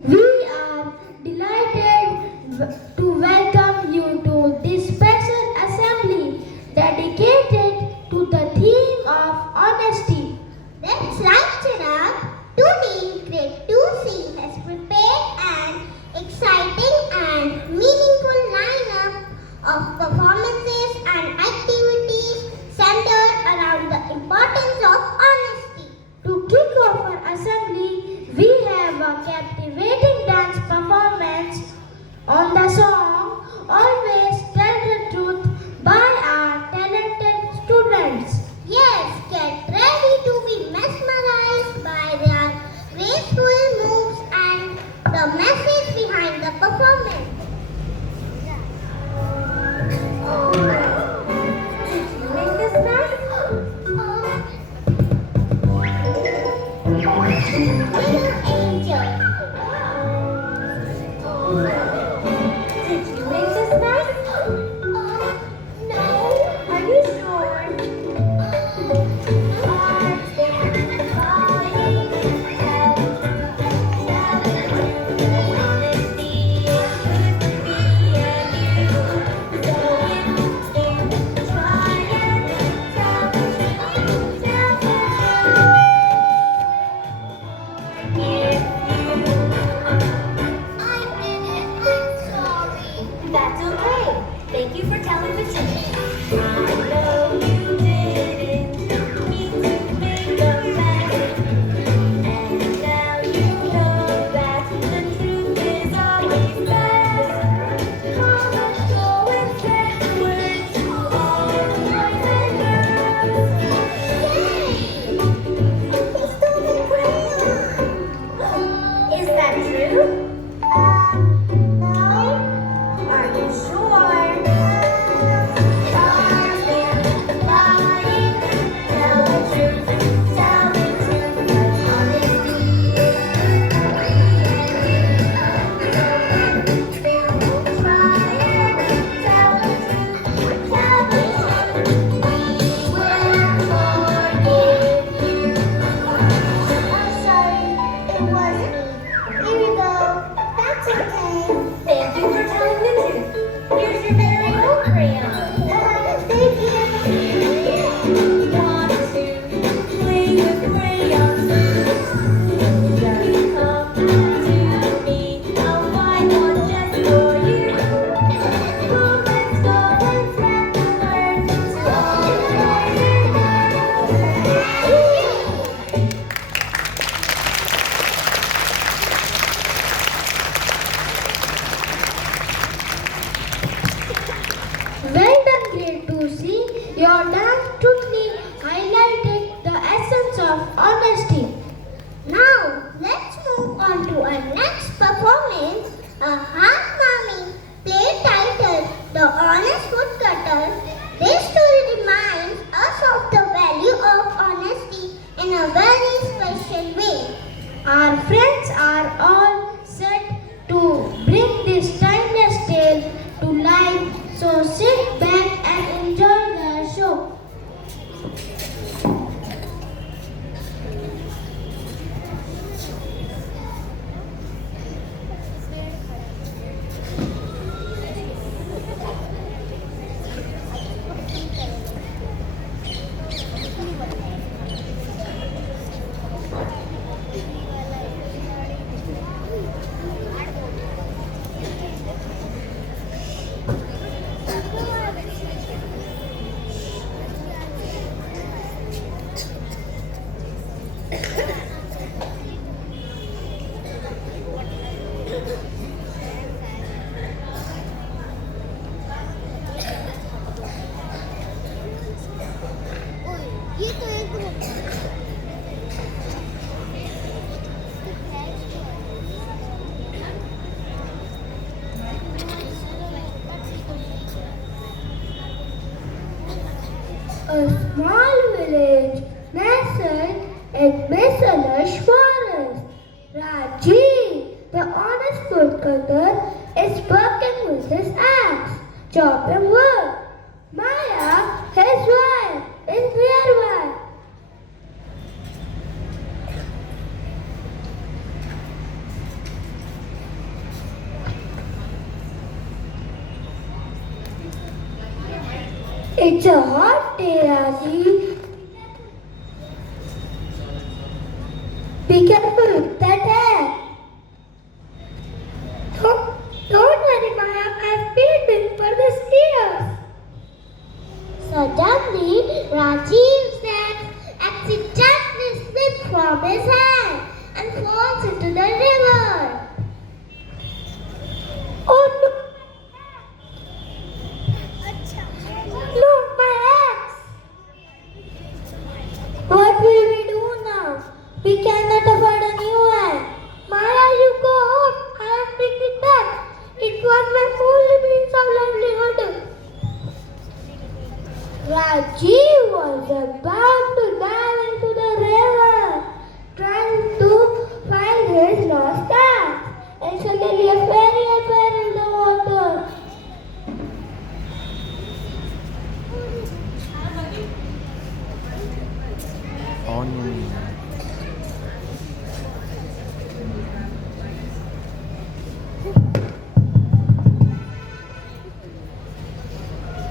We are delighted to welcome you to this special assembly dedicated to the theme of honesty. That's right, Chirag. Today, Grade 2C has prepared an exciting and meaningful lineup of performances and activities centered around the importance of honesty. To kick off our assembly, we have a captivating dance performance on the song Always Tell the Truth by our talented students. Yes, get ready to be mesmerized by their graceful moves and the message behind the performance. That's okay. Thank you for telling the truth. I know you didn't mean to make a mess. And now you know that the truth is always best. Mama, go and spread the word to all the boys and girls. Yay! He stole the crayon. Is that true? No. Are you sure? Stars been flying. Tell the truth, but honesty is try and tell the truth, we will forgive you. I'm sorry, it was me. Here you go. That's okay. Thank you for telling the truth. Here's your very own crayon. Thank you. Want to play with crayons? Just come to me. I'll find one just for you. Come, let's go and spread the word to all the boys and girls. Well done, Grade 2C. Your dance truthfully highlighted the essence of honesty. Now, let's move on to our next performance, a heartwarming play titled The Honest Woodcutter. This story reminds us of the value of honesty in a very special way. Our friends are all set to bring this timeless tale to life, so sit back and enjoy the show. A small village nestled in Miscellaneous forest. Raji, the honest woodcutter, is working with his axe, chopping wood. Maya, his wife, is nearby. It's a hot day, Raji. Be careful with that air. Don't worry, Maya. I've been this for this years. Suddenly, Rajiv's axe accidentally slipped from his hand and falls into the river. Oh no! No, my axe! What will we do now? We cannot afford a new one. Maya, you go home. I have picked it back. It was my only means of livelihood. Rajiv was about to dive into the river, trying to find his lost axe. And suddenly a fairy appeared in the water.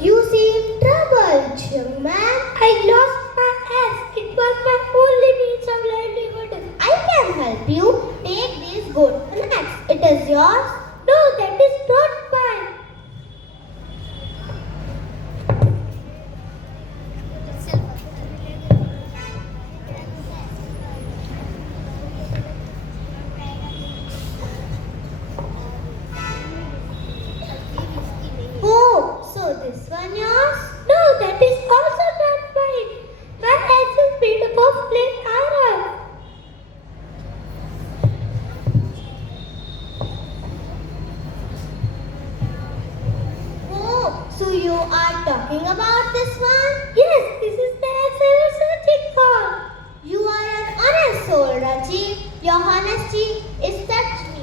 You seem troubled, young man. I lost my axe. It was my only means of livelihood. I can help you. Take this golden axe. It is yours. No, that is not mine. Oh, so this one yours? No, that is also not mine. My axe is made up of plain iron. Oh, so you are talking about this one? Yes, this is the axe I was searching for. You are an honest soul, Rajiv. Your honesty is touched me.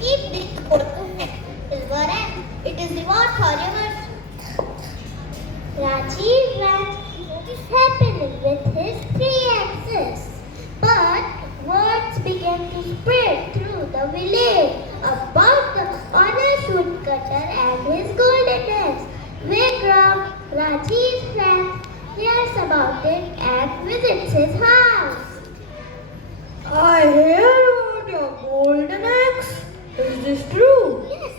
Keep this golden axe, silver axe. It is reward for your work. Rajiv went happily with his 3 axes. But words began to spread through the village about the honest woodcutter and his golden axe. Vikram, Rajiv's friend, hears about it and visits his house. I hear about your golden axe. Is this true? Yes,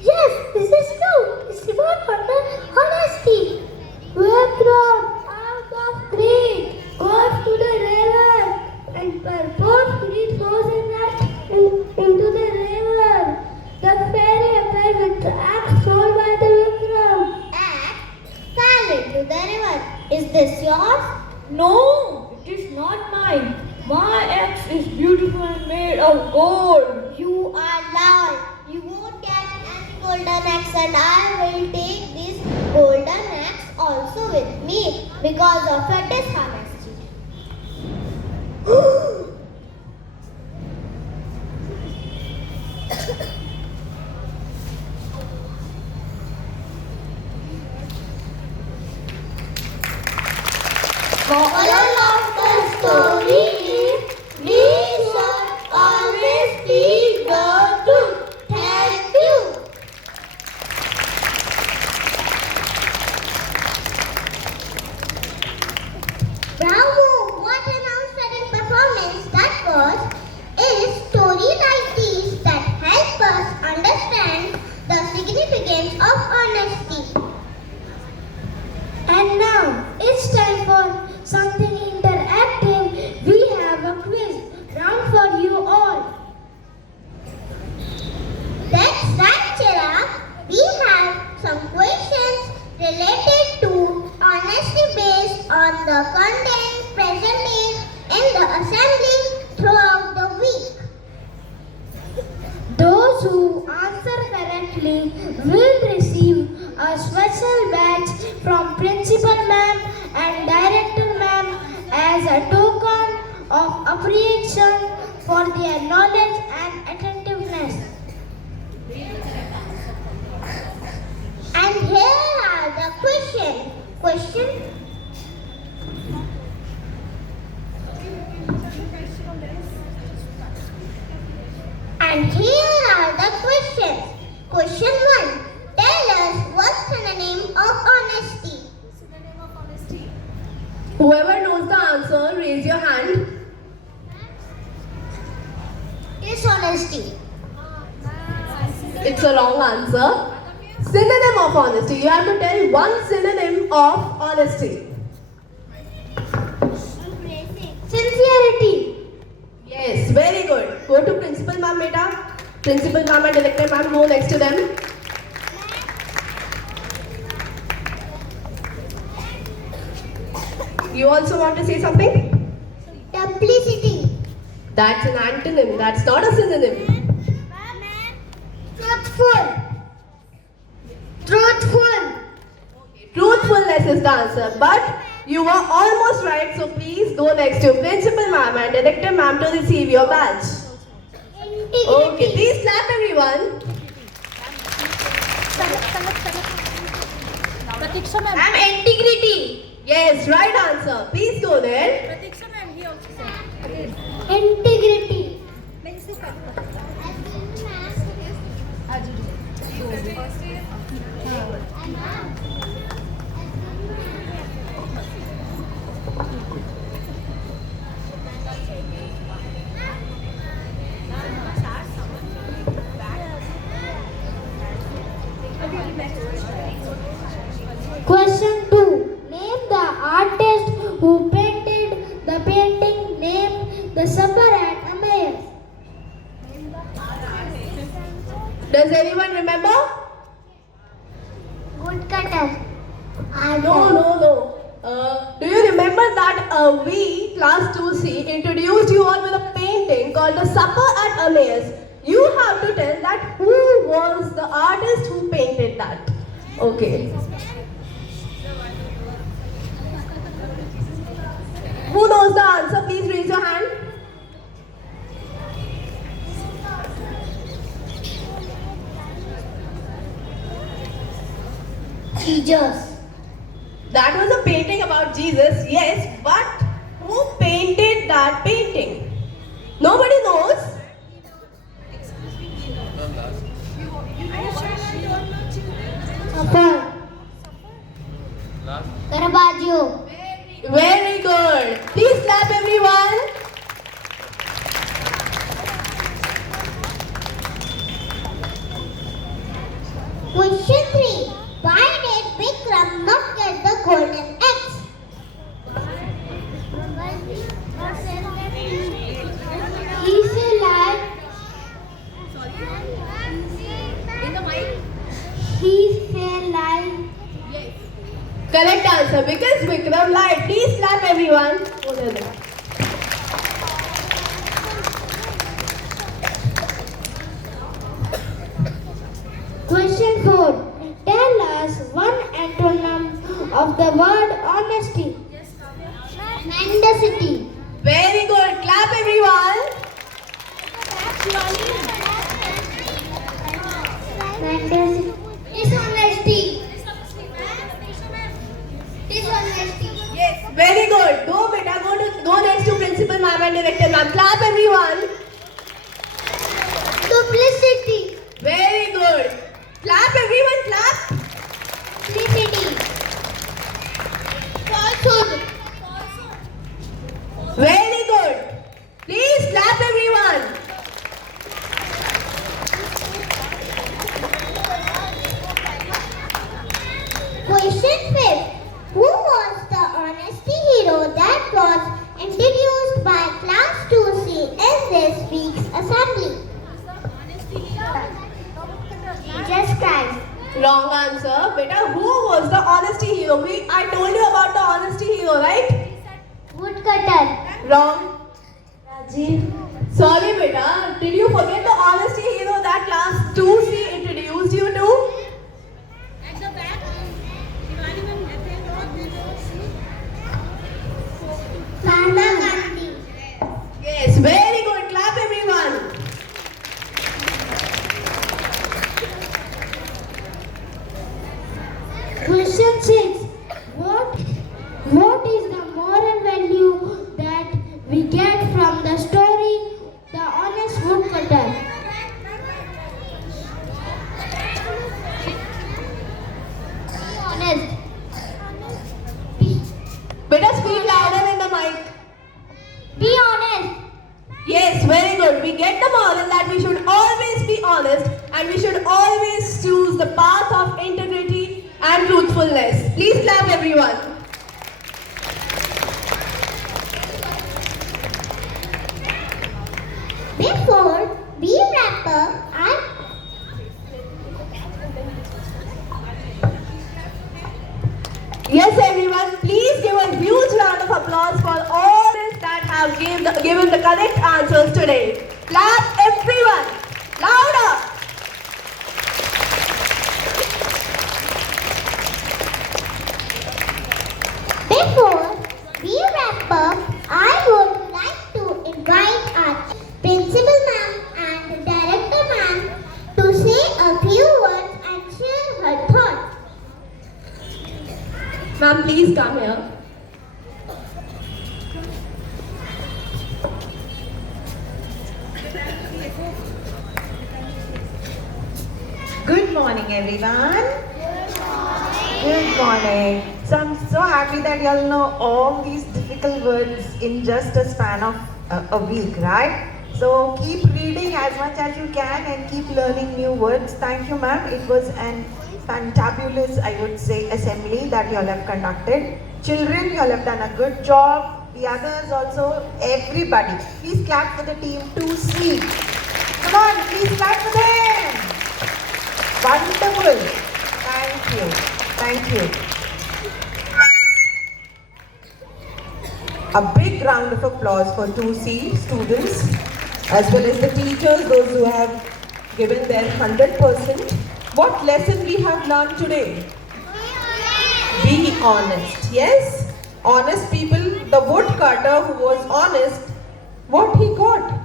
Yes, this is true. It's reward for the honesty. Vikram, out of greed, goes to the river and purposefully throws his axe into the river. The fairy appeared with the axe thrown by the Vikram. axe fell into the river. Is this yours? No, it is not mine. My axe is beautiful and made of gold. You are lying. You won't get any golden axe, and I will take this golden axe also with me because of your dishonesty. Moral of the story is we should always speak the truth. Thank you. Bravo! What an outstanding performance that was. Is story like these that help us understand the significance of honesty. And now it's time for something interactive. We have a quiz round for you all. That's right, Chirag. We have some questions related to honesty based on the content presented in the assembly throughout the week. Those who answer correctly will receive a special badge from Principal Ma'am and Director Ma'am as a token of appreciation for their knowledge and attentiveness. And here are the questions. Question It's a wrong answer. Synonym of honesty. You have to tell one synonym of honesty. Sincerity. Yes, very good. Go to principal ma'am, beta. Principal ma'am and director ma'am, go next to them. You also want to say something? Duplicity. That's an antonym. That's not a synonym. Truthful. Truthful. Truthfulness is the answer. But you were almost right. So please go next to principal ma'am and director ma'am to receive your badge. Okay, please clap everyone. And integrity. Yes, right answer. Please go there. Integrity. Question 2. Name the artist who painted the painting named The Supper at Emmaus. Does anyone remember? Woodcutter. No. Do you remember that we, class 2C, introduced you all with a painting called The Supper at Emmaus? You have to tell that who was the artist who painted that. Okay. Who knows the answer? Please raise your hand. Jesus. That was a painting about Jesus, yes, but who painted that painting? Nobody knows. Supper. Caravaggio. Very good. Please clap everyone. Question 3. Why did Vikram not get the golden X? He said like he said like Correct answer. Because Vikram lied. Please clap everyone. Question 4. Tell us one antonym of the word honesty. Mendacity. Very good. Clap everyone. Mendacity. Dishonesty. Dishonesty. Yes. Very good. Go beta. Go next to principal ma'am and director ma'am. Clap everyone. Duplicity. Very good. Clap everyone. Clap. Duplicity. Falsehood. Very good. Please clap everyone. Question 5. Who was the honesty hero that was introduced by class 2C in this week's assembly? Jesus Christ. Wrong answer. Beta, who was the honesty hero? I told you about the honesty hero, right? Woodcutter. Wrong. Sorry, beta. Did you forget the honesty hero that class 2C introduced you to? Mahatma Gandhi. Yes, very good. Clap everyone. Question 6. What is the moral value that we get from the story The Honest Woodcutter? choose the path of integrity and truthfulness. Please clap everyone. Before we wrap up, Yes, everyone, please give a huge round of applause for all that have given the correct answers today. Clap, everyone. Louder. before we wrap up, I would like to invite our principal ma'am and director ma'am to say a few words and share her thoughts. Ma'am, please come here. Good morning, everyone. Good morning. So I'm so happy that you all know all these difficult words in just a span of a week, right? So keep reading as much as you can and keep learning new words. Thank you, ma'am. It was an fantabulous, I would say, assembly that you all have conducted. Children, you all have done a good job. The others also, everybody. Please clap for the team 2C. Come on, please clap for them. Wonderful. Thank you. Thank you. A big round of applause for 2C students as well as the teachers, those who have given their 100%. What lesson we have learned today? Be honest. Yes? Honest people, the woodcutter who was honest, what he got?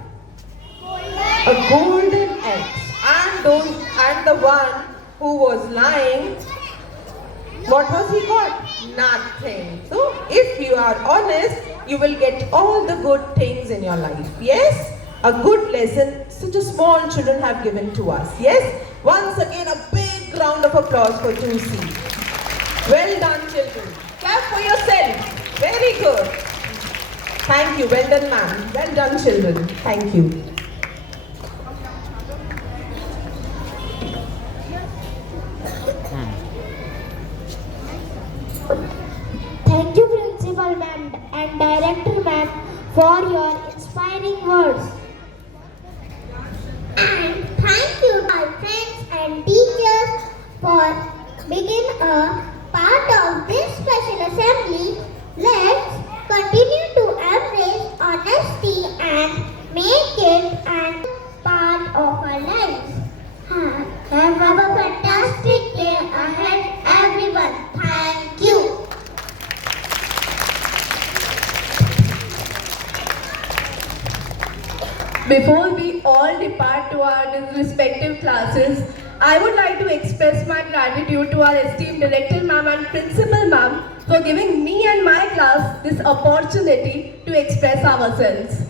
A golden axe. And the one who was lying, what was he got? Nothing. So if you are honest, you will get all the good things in your life. Yes? A good lesson such a small children have given to us. Yes? Once again, a big round of applause for 2C. Well done, children. Clap for yourself. Very good. Thank you. Well done, ma'am. Well done, children. Thank you. Thank you, Principal Ma'am and Director Ma'am, for your inspiring words. And thank you to our friends and teachers for being a part of this special assembly. Let's continue to embrace honesty and make it a part of our lives. Have a fantastic day ahead, everyone. Thank you. Before we all depart to our respective classes, I would like to express my gratitude to our esteemed Director Ma'am and Principal Ma'am for giving me and my class this opportunity to express ourselves.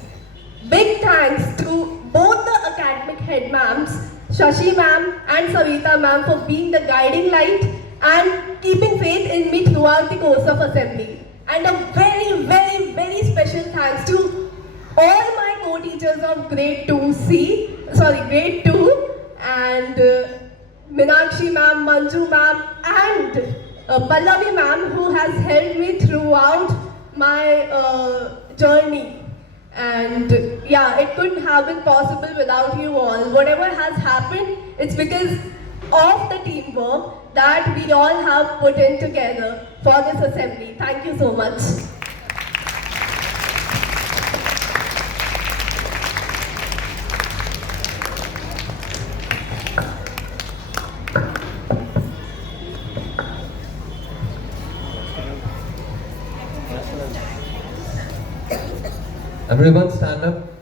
Big thanks to both the academic head ma'ams, Shashi Ma'am and Savita Ma'am, for being the guiding light and keeping faith in me throughout the course of assembly. And a very, very, very special thanks to all my co-teachers of grade 2, and Minakshi ma'am, Manju ma'am and Pallavi ma'am, who has helped me throughout my journey. And yeah, it couldn't have been possible without you all. Whatever has happened, it's because of the teamwork that we all have put in together for this assembly. Thank you so much. Everyone stand up.